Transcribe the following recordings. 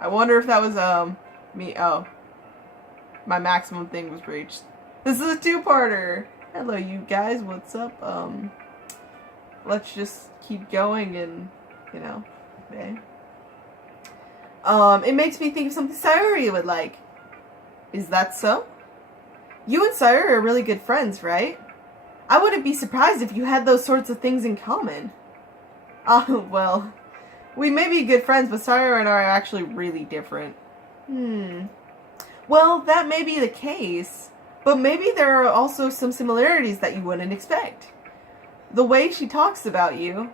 I wonder if that was, me. Oh. My maximum thing was reached. This is a two-parter. Hello, you guys. What's up? Let's just keep going and, you know, okay. It makes me think of something Sayori would like. Is that so? You and Sayori are really good friends, right? I wouldn't be surprised if you had those sorts of things in common. Well, we may be good friends, but Sayori and I are actually really different. Well, that may be the case, but maybe there are also some similarities that you wouldn't expect. The way she talks about you,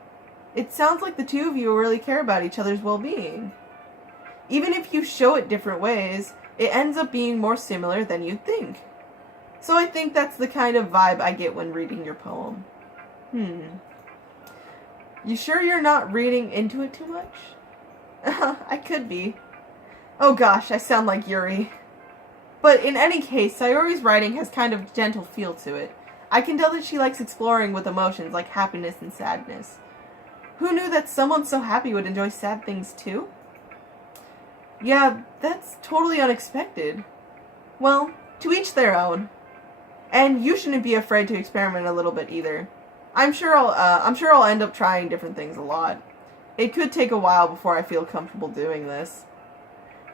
it sounds like the two of you really care about each other's well-being. Even if you show it different ways, it ends up being more similar than you'd think. So I think that's the kind of vibe I get when reading your poem. You sure you're not reading into it too much? I could be. Oh gosh, I sound like Yuri. But in any case, Sayori's writing has kind of gentle feel to it. I can tell that she likes exploring with emotions like happiness and sadness. Who knew that someone so happy would enjoy sad things too? Yeah, that's totally unexpected. Well, to each their own. And you shouldn't be afraid to experiment a little bit either. I'm sure I'll end up trying different things a lot. It could take a while before I feel comfortable doing this.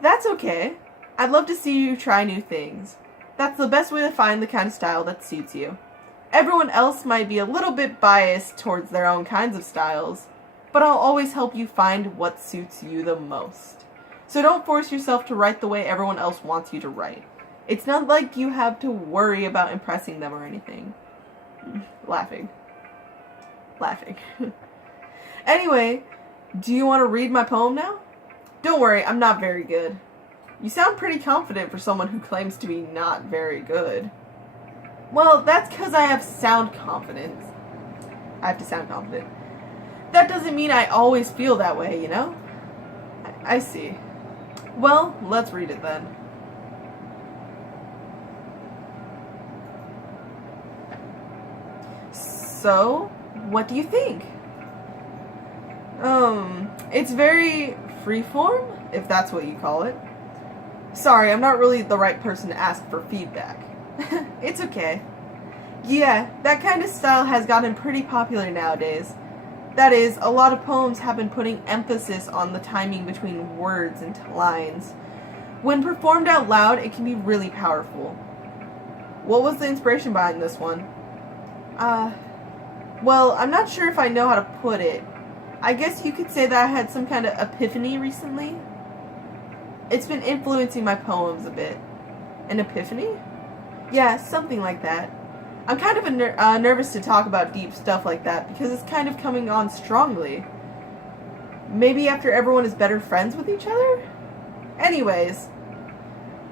That's okay. I'd love to see you try new things. That's the best way to find the kind of style that suits you. Everyone else might be a little bit biased towards their own kinds of styles, but I'll always help you find what suits you the most. So don't force yourself to write the way everyone else wants you to write. It's not like you have to worry about impressing them or anything. Laughing. Anyway, do you want to read my poem now? Don't worry, I'm not very good. You sound pretty confident for someone who claims to be not very good. Well, that's because I have sound confidence. I have to sound confident. That doesn't mean I always feel that way, you know? I see. Well, let's read it then. So, what do you think? It's very freeform, if that's what you call it. Sorry, I'm not really the right person to ask for feedback. It's okay. Yeah, that kind of style has gotten pretty popular nowadays. That is, a lot of poems have been putting emphasis on the timing between words and lines. When performed out loud, it can be really powerful. What was the inspiration behind this one? Well, I'm not sure if I know how to put it. I guess you could say that I had some kind of epiphany recently. It's been influencing my poems a bit. An epiphany? Yeah, something like that. I'm kind of nervous to talk about deep stuff like that because it's kind of coming on strongly. Maybe after everyone is better friends with each other? Anyways,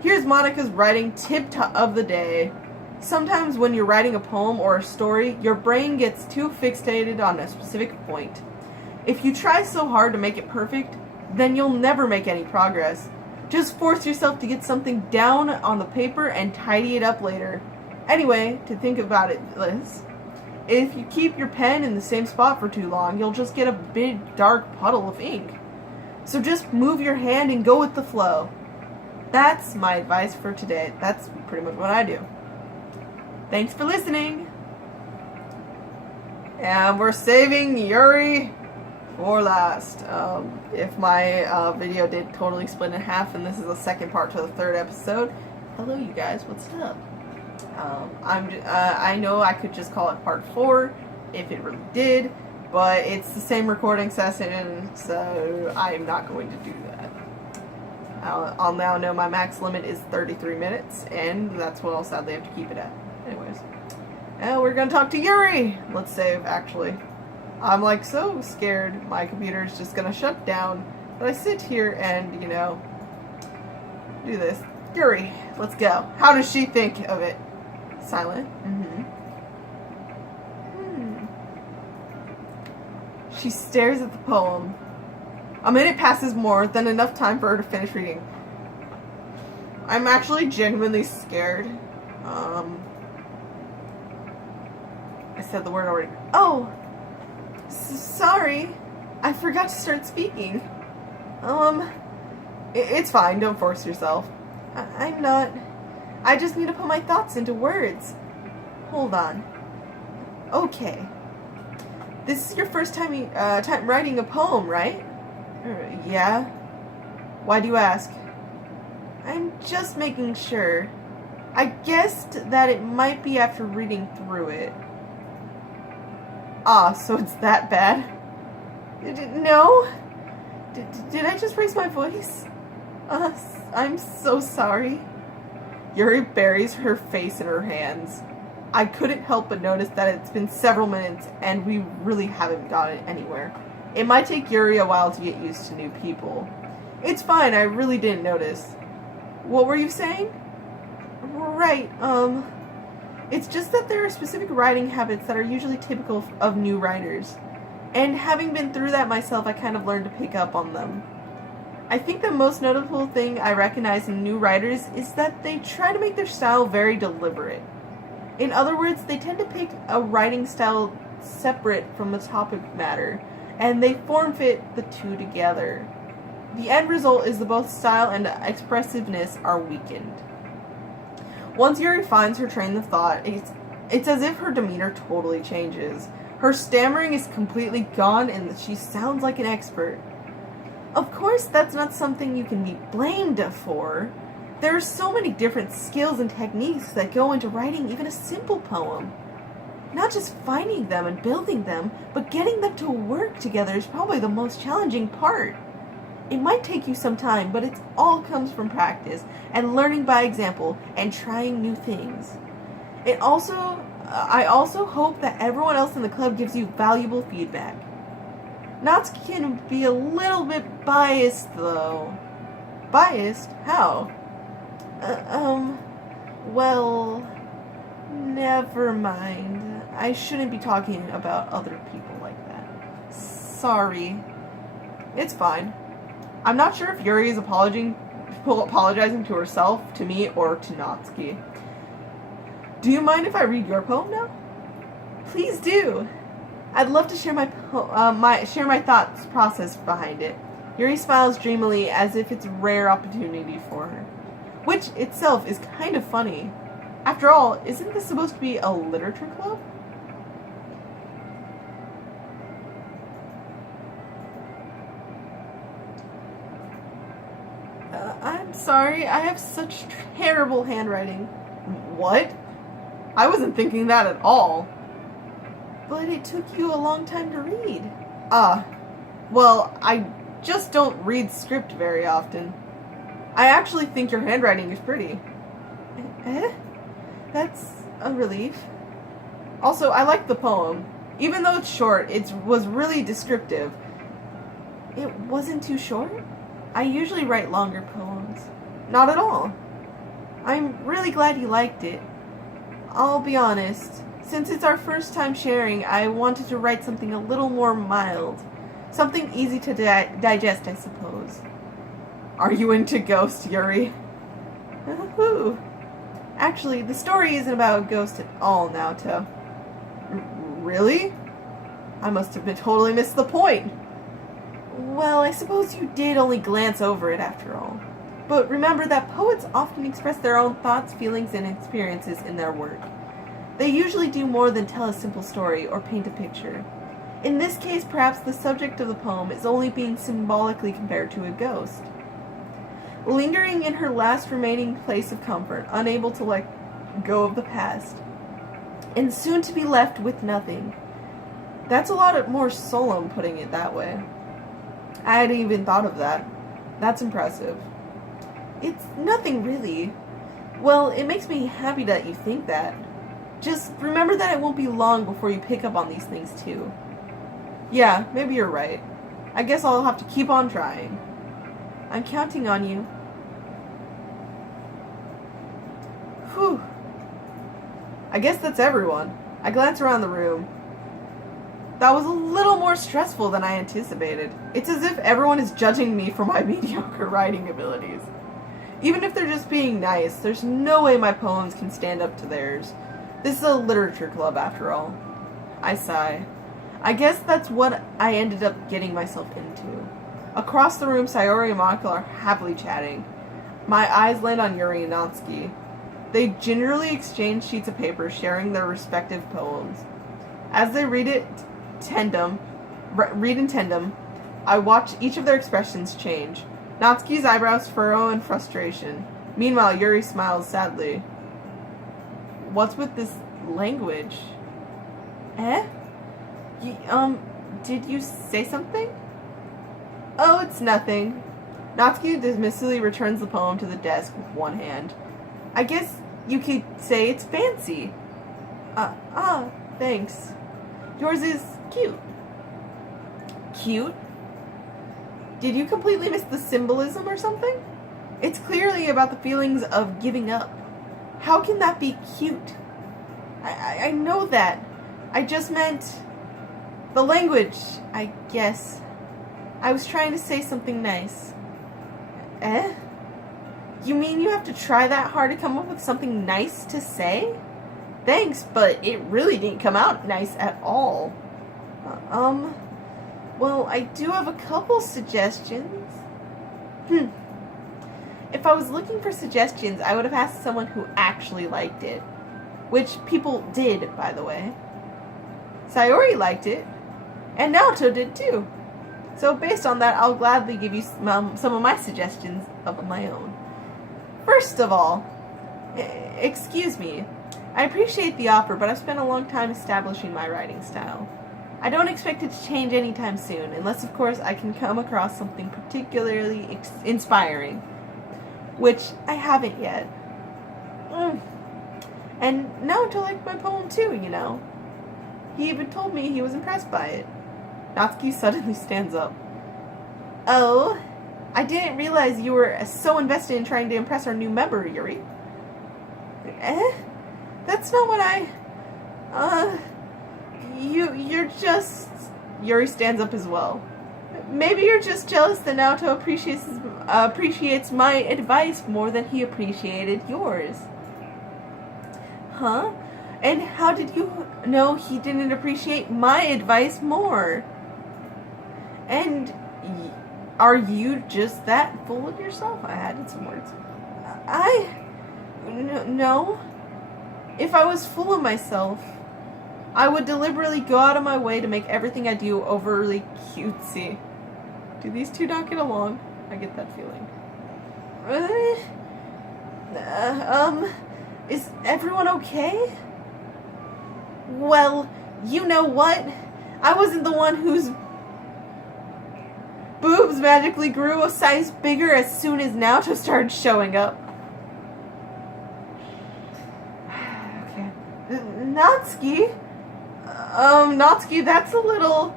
here's Monica's writing tip of the day. Sometimes when you're writing a poem or a story, your brain gets too fixated on a specific point. If you try so hard to make it perfect, then you'll never make any progress. Just force yourself to get something down on the paper and tidy it up later. Anyway, to think about it, Liz, if you keep your pen in the same spot for too long, you'll just get a big dark puddle of ink. So just move your hand and go with the flow. That's my advice for today. That's pretty much what I do. Thanks for listening. And we're saving Yuri for last. If my video did totally split in half and this is the second part to the third episode, hello you guys, what's up? I know I could just call it part 4 if it really did, but it's the same recording session, so I'm not going to do that. I'll now know my max limit is 33 minutes, and that's what I'll sadly have to keep it at. Anyways, now we're gonna talk to Yuri! Let's save, actually. I'm like so scared my computer's just gonna shut down, but I sit here and, you know, do this. Yuri, let's go. How does she think of it? Silent. She stares at the poem. A minute passes more than enough time for her to finish reading. I'm actually genuinely scared. I said the word already. Oh! Sorry. I forgot to start speaking. It's fine, don't force yourself. I'm not... I just need to put my thoughts into words. Hold on. Okay. This is your first time writing a poem, right? Yeah. Why do you ask? I'm just making sure. I guessed that it might be after reading through it. Ah, so it's that bad? No? Did I just raise my voice? I'm so sorry. Yuri buries her face in her hands. I couldn't help but notice that it's been several minutes and we really haven't gotten anywhere. It might take Yuri a while to get used to new people. It's fine, I really didn't notice. What were you saying? Right, it's just that there are specific writing habits that are usually typical of new writers. And having been through that myself, I kind of learned to pick up on them. I think the most notable thing I recognize in new writers is that they try to make their style very deliberate. In other words, they tend to pick a writing style separate from the topic matter, and they form fit the two together. The end result is that both style and expressiveness are weakened. Once Yuri finds her train of thought, it's as if her demeanor totally changes. Her stammering is completely gone and she sounds like an expert. Of course, that's not something you can be blamed for. There are so many different skills and techniques that go into writing even a simple poem. Not just finding them and building them, but getting them to work together is probably the most challenging part. It might take you some time, but it all comes from practice and learning by example and trying new things. I also hope that everyone else in the club gives you valuable feedback. Natsuki can be a little bit biased, though. Biased? How? Well, never mind. I shouldn't be talking about other people like that. Sorry. It's fine. I'm not sure if Yuri is apologizing to herself, to me, or to Natsuki. Do you mind if I read your poem now? Please do. I'd love to share my thoughts process behind it. Yuri smiles dreamily as if it's a rare opportunity for her, which itself is kind of funny. After all, isn't this supposed to be a literature club? I'm sorry, I have such terrible handwriting. What? I wasn't thinking that at all. But it took you a long time to read. Well, I just don't read script very often. I actually think your handwriting is pretty. Eh? That's a relief. Also, I like the poem. Even though it's short, it was really descriptive. It wasn't too short? I usually write longer poems. Not at all. I'm really glad you liked it. I'll be honest. Since it's our first time sharing, I wanted to write something a little more mild. Something easy to digest, I suppose. Are you into ghosts, Yuri? Who? Actually, the story isn't about a ghost at all, Naoto. Really? I must have totally missed the point. Well, I suppose you did only glance over it after all. But remember that poets often express their own thoughts, feelings, and experiences in their work. They usually do more than tell a simple story or paint a picture. In this case, perhaps the subject of the poem is only being symbolically compared to a ghost. Lingering in her last remaining place of comfort, unable to let go of the past, and soon to be left with nothing. That's a lot more solemn, putting it that way. I hadn't even thought of that. That's impressive. It's nothing really. Well, it makes me happy that you think that. Just remember that it won't be long before you pick up on these things too. Yeah, maybe you're right. I guess I'll have to keep on trying. I'm counting on you. Whew. I guess that's everyone. I glance around the room. That was a little more stressful than I anticipated. It's as if everyone is judging me for my mediocre writing abilities. Even if they're just being nice, there's no way my poems can stand up to theirs. This is a literature club, after all. I sigh. I guess that's what I ended up getting myself into. Across the room, Sayori and Michael are happily chatting. My eyes land on Yuri and Natsuki. They gingerly exchange sheets of paper, sharing their respective poems. As they read in tandem, I watch each of their expressions change. Natsuki's eyebrows furrow in frustration. Meanwhile, Yuri smiles sadly. What's with this language? Eh? Did you say something? Oh, it's nothing. Natsuki dismissively returns the poem to the desk with one hand. I guess you could say it's fancy. Thanks. Yours is cute. Cute? Did you completely miss the symbolism or something? It's clearly about the feelings of giving up. How can that be cute? I know that. I just meant the language, I guess. I was trying to say something nice. Eh? You mean you have to try that hard to come up with something nice to say? Thanks, but it really didn't come out nice at all. Well, I do have a couple suggestions. If I was looking for suggestions, I would have asked someone who actually liked it. Which people did, by the way. Sayori liked it, and Naoto did too. So based on that, I'll gladly give you some of my suggestions of my own. First of all, excuse me. I appreciate the offer, but I've spent a long time establishing my writing style. I don't expect it to change anytime soon, unless of course I can come across something particularly inspiring. Which I haven't yet. And Naoto liked my poem too, you know. He even told me he was impressed by it. Natsuki suddenly stands up. Oh, I didn't realize you were so invested in trying to impress our new member, Yuri. Eh? That's not what you're just... Yuri stands up as well. Maybe you're just jealous that Naoto appreciates my advice more than he appreciated yours. Huh? And how did you know he didn't appreciate my advice more? And are you just that full of yourself? I added some words. No. If I was full of myself, I would deliberately go out of my way to make everything I do overly cutesy. Do these two not get along? I get that feeling. Is everyone okay? Well, you know what? I wasn't the one whose boobs magically grew a size bigger as soon as Naoto started showing up. Okay. Natsuki? Natsuki, that's a little...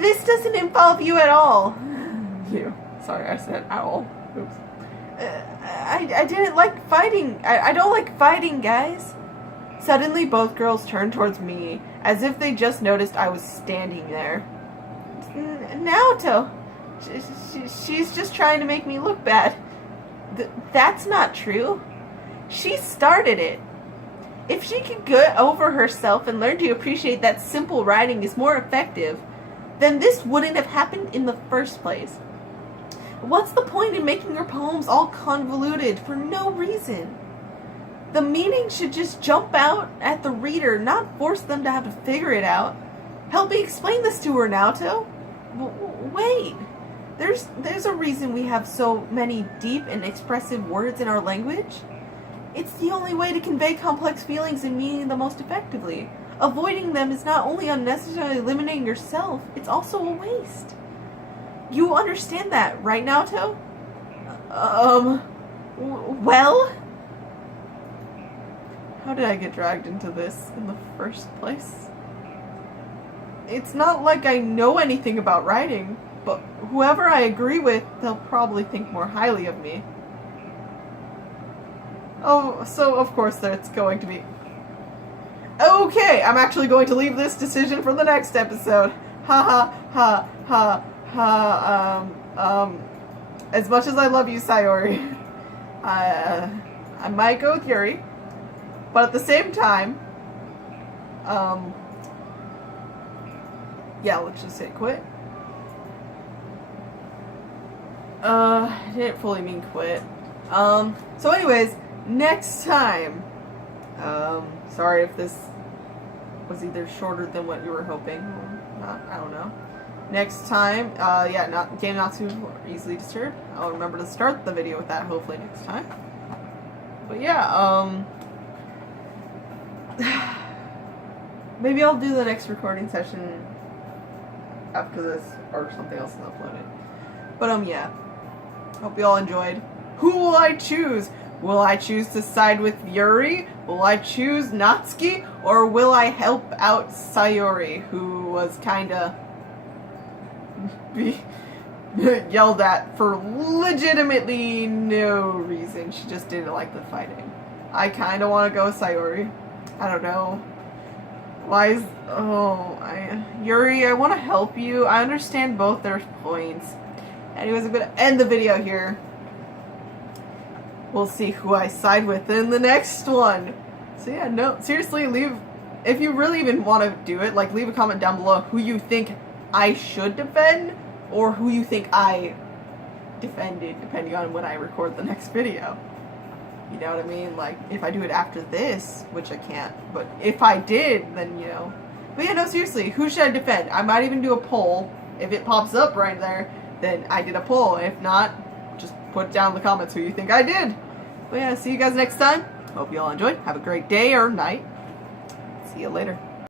This doesn't involve you at all. You. Sorry, I said owl. Oops. I didn't like fighting. I don't like fighting, guys. Suddenly, both girls turned towards me, as if they just noticed I was standing there. Naoto, she's just trying to make me look bad. That's not true. She started it. If she could get over herself and learn to appreciate that simple writing is more effective, then this wouldn't have happened in the first place. What's the point in making her poems all convoluted for no reason? The meaning should just jump out at the reader, not force them to have to figure it out. Help me explain this to her, Naoto. Wait. There's a reason we have so many deep and expressive words in our language. It's the only way to convey complex feelings and meaning the most effectively. Avoiding them is not only unnecessarily limiting yourself, it's also a waste. You understand that, right, Naoto? Well? How did I get dragged into this in the first place? It's not like I know anything about writing, but whoever I agree with, they'll probably think more highly of me. Oh, so of course that's going to be... Okay, I'm actually going to leave this decision for the next episode. Ha ha ha ha ha. As much as I love you, Sayori, I might go with Yuri, but at the same time, yeah, let's just say quit. I didn't fully mean quit. So anyways, next time, sorry if this was either shorter than what you were hoping or not, I don't know. Next time, game Natsuki or easily disturbed. I'll remember to start the video with that hopefully next time. But yeah, maybe I'll do the next recording session after this or something else is uploaded. But yeah. Hope you all enjoyed. Who will I choose? Will I choose to side with Yuri? Will I choose Natsuki? Or will I help out Sayori, who was kinda yelled at for legitimately no reason. She just didn't like the fighting. I kinda wanna go with Sayori. I don't know. Yuri, I wanna help you. I understand both their points. Anyways, I'm gonna end the video here. We'll see who I side with in the next one. So yeah, no, seriously, if you really even want to do it, like, leave a comment down below who you think I should defend, or who you think I defended, depending on when I record the next video. You know what I mean? Like, if I do it after this, which I can't, but if I did, then, you know. But yeah, no, seriously, who should I defend? I might even do a poll. If it pops up right there, then I did a poll. If not, just put down in the comments who you think I did. But yeah, see you guys next time. Hope you all enjoyed. Have a great day or night. See you later.